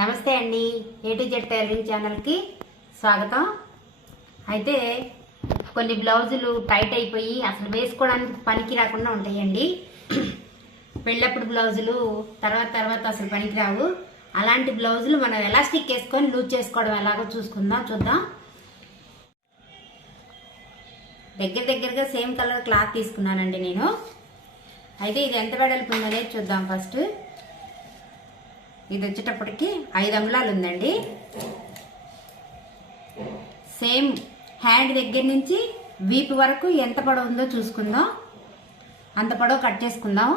నమస్తే అండి, A to Z tailoring ఛానల్కి స్వాగతం. అయితే కొన్ని బ్లౌజులు టైట్ అయిపోయి అసలు వేసుకోవడానికి పనికి రాకుండా ఉంటాయండి. పెళ్ళప్పుడు బ్లౌజులు తర్వాత అసలు పనికి రావు. అలాంటి బ్లౌజులు మనం ఎలాస్టిక్ వేసుకొని లూజ్ చేసుకోవడం ఎలాగో చూద్దాం. దగ్గరగా సేమ్ కలర్ క్లాత్ తీసుకున్నానండి నేను. అయితే ఇది ఎంత వెడల్పు ఉందనేది చూద్దాం. ఫస్ట్ ఇది వచ్చేటప్పటికి 5 అంగుళాలు ఉందండి. సేమ్ హ్యాండ్ దగ్గర నుంచి వీపు వరకు ఎంత పొడవు ఉందో చూసుకుందాం. అంత పొడవు కట్ చేసుకుందాం.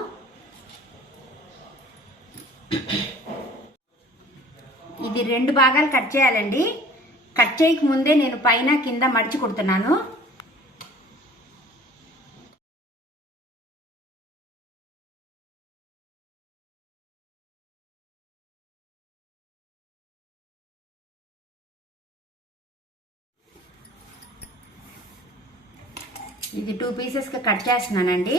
ఇది 2 భాగాలు కట్ చేయాలండి. కట్ చేయక ముందే నేను పైన కింద మడిచి కుడుతున్నాను. ఇది 2 పీసెస్గా కట్ చేస్తున్నానండి.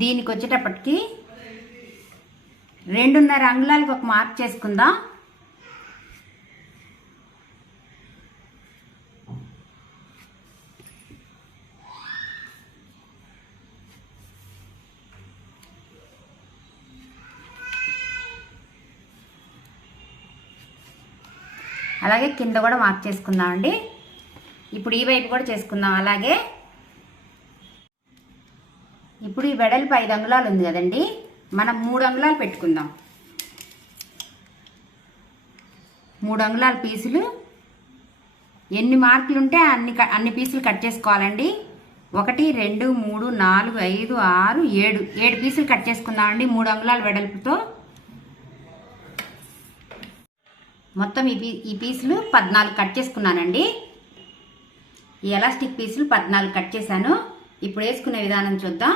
దీనికి వచ్చేటప్పటికి 2.5 అంగుళాలకు ఒక మార్క్ చేసుకుందాం. అలాగే కింద కూడా మార్క్ చేసుకుందాం అండి. ఇప్పుడు ఈ వైపు కూడా చేసుకుందాం. అలాగే ఇప్పుడు ఈ వెడల్పు 5 అంగుళాలు ఉంది కదండి, మనం 3 అంగుళాలు పెట్టుకుందాం. 3 అంగుళాల పీసులు ఎన్ని మార్కులు ఉంటే అన్ని పీసులు కట్ చేసుకోవాలండి. 1 2 3 4 5 6 7 పీసులు కట్ చేసుకుందాం అండి 3 అంగుళాల వెడల్పుతో. మొత్తం ఈ పీసులు 14 కట్ చేసుకున్నానండి. ఈ ఎలాస్టిక్ పీసులు 14 కట్ చేశాను. ఇప్పుడు వేసుకునే విధానం చూద్దాం.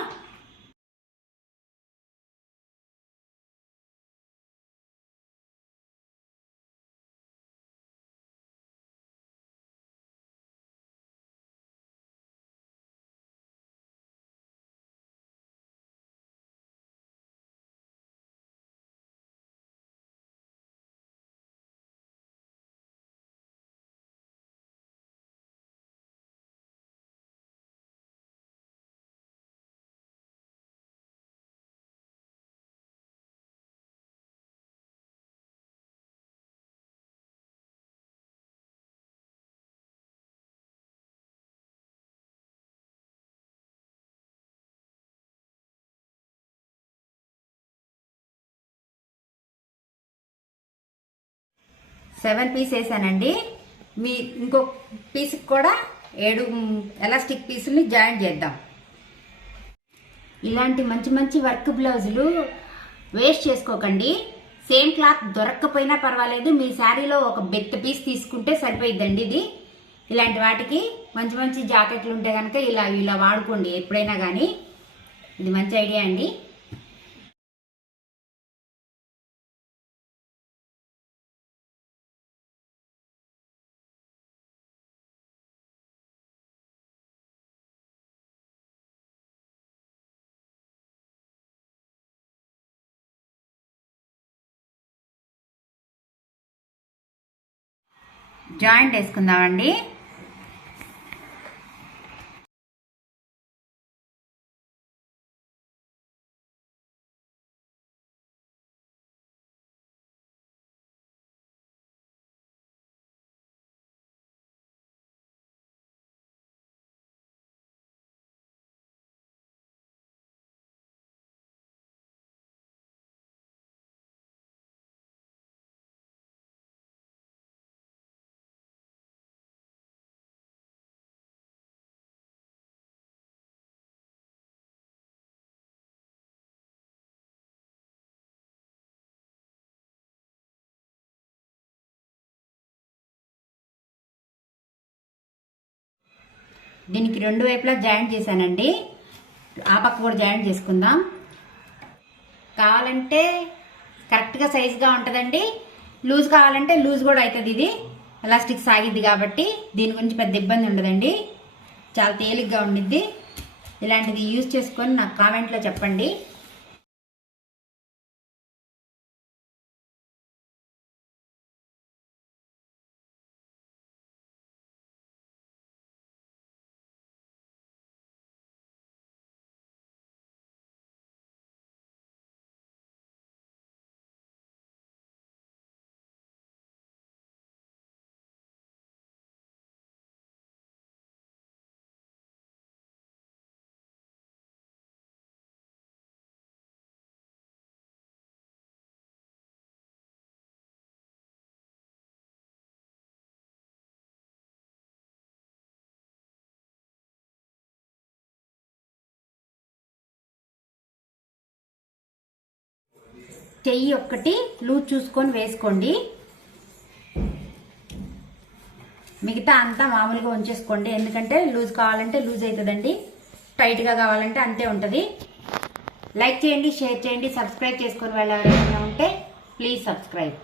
సెవెన్ పీస్ వేసానండి. ఇంకో పీస్కి కూడా 7 ఎలాస్టిక్ పీసుల్ని జాయిన్ చేద్దాం. ఇలాంటి మంచి వర్క్ బ్లౌజులు వేస్ట్ చేసుకోకండి. సేమ్ క్లాత్ దొరక్కపోయినా పర్వాలేదు, మీ శారీలో ఒక బెత్త పీస్ తీసుకుంటే సరిపోయిద్దండి. ఇది ఇలాంటి వాటికి మంచి జాకెట్లు ఉంటే కనుక ఇలా వాడుకోండి ఎప్పుడైనా కానీ. ఇది మంచి ఐడియా అండి. జాయింట్ వేసుకుందామండి. దీనికి 2 వైపులా జాయింట్ చేశానండి. ఆ పక్క కూడా జాయింట్ చేసుకుందాం. కావాలంటే కరెక్ట్గా సైజుగా ఉంటుందండి, లూజ్ కావాలంటే లూజ్ కూడా అవుతుంది. ఇది ఎలాస్టిక్ సాగిద్ది కాబట్టి దీని గురించి పెద్ద ఇబ్బంది ఉండదండి. చాలా తేలిగ్గా ఉండిద్ది. ఇలాంటిది యూజ్ చేసుకొని నాకు కామెంట్లో చెప్పండి. చెయ్యి ఒక్కటి లూజ్ చూసుకొని వేసుకోండి. మిగతా అంతా మామూలుగా ఉంచేసుకోండి. ఎందుకంటే లూజ్ కావాలంటే లూజ్ అవుతుందండి, టైట్గా కావాలంటే అంతే ఉంటుంది. లైక్ చేయండి, షేర్ చేయండి, సబ్స్క్రైబ్ చేసుకొని వాళ్ళు ఎవరైనా ఉంటే ప్లీజ్ సబ్స్క్రైబ్.